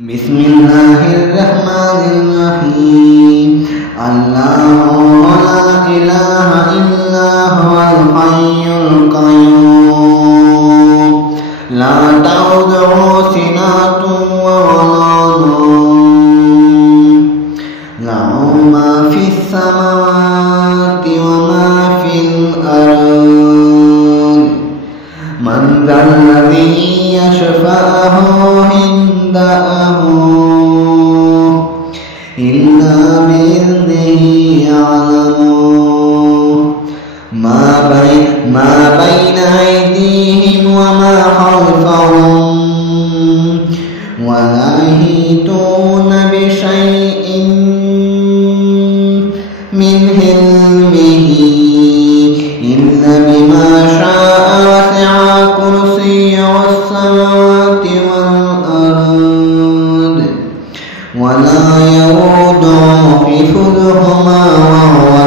بسم الله الرحمن الرحيم الله لا إله إلا هو الحي القيوم لا تأخذه سنة ولا نوم له ما في السماوات وما في الأرض من ذا الذي يشفعه عنده إلا بإذنه يعلم ما بين أيديهم وما خلفهم ولا يحيطون بشيء من علمه إلا بما شاء وسع كرسيه السماوات والأرض ولا يؤوده حفظهما وهو